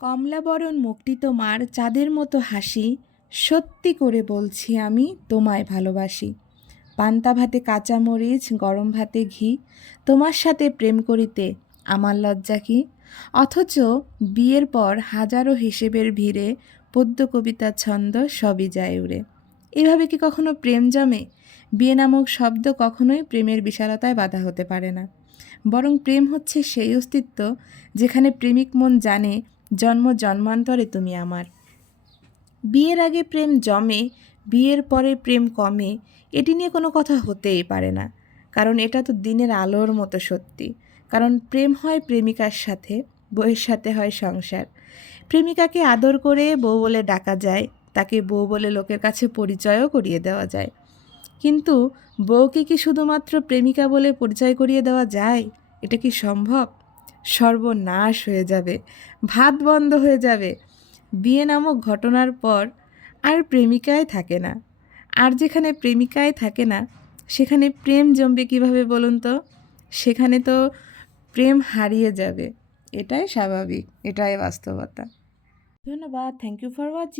কমলাবরণ মুখটি তোমার চাঁদের মতো হাসি, সত্যি করে বলছি আমি তোমায় ভালোবাসি। পান্তা ভাতে কাঁচা মরিচ, গরম ভাতে ঘি, তোমার সাথে প্রেম করিতে আমার লজ্জা কি। অথচ বিয়ের পর হাজারো হিসেবের ভিড়ে পদ্য কবিতার ছন্দ সবই যায় উড়ে। এভাবে কি কখনো প্রেম জমে? বিয়ে নামক শব্দ কখনোই প্রেমের বিশালতায় বাধা হতে পারে না। বরং প্রেম হচ্ছে সেই অস্তিত্ব যেখানে প্রেমিক মন জানে জন্ম জন্মান্তরে তুমি আমার। বিয়ের আগে প্রেম জমে, বিয়ের পরে প্রেম কমে, এটি নিয়ে কোনো কথা হতেই পারে না। কারণ এটা তো দিনের আলোর মতো সত্যি। কারণ প্রেম হয় প্রেমিকার সাথে, বউয়ের সাথে হয় সংসার। প্রেমিকাকে আদর করে বউ বলে ডাকা যায়, তাকে বউ বলে লোকের কাছে পরিচয়ও করিয়ে দেওয়া যায়। কিন্তু বউকে কি শুধুমাত্র প্রেমিকা বলে পরিচয় করিয়ে দেওয়া যায়? এটা কি সম্ভব? সর্বনাশ হয়ে যাবে, ভাত বন্ধ হয়ে যাবে। বিয়ে নামক ঘটনার পর আর প্রেমিকাই থাকে না। আর যেখানে প্রেমিকাই থাকে না, সেখানে প্রেম জমবে কিভাবে বলুন তো? সেখানে তো প্রেম হারিয়ে যাবে। এটাই স্বাভাবিক, এটাই বাস্তবতা। ধন্যবাদ, থ্যাংক ইউ ফর ওয়াচিং।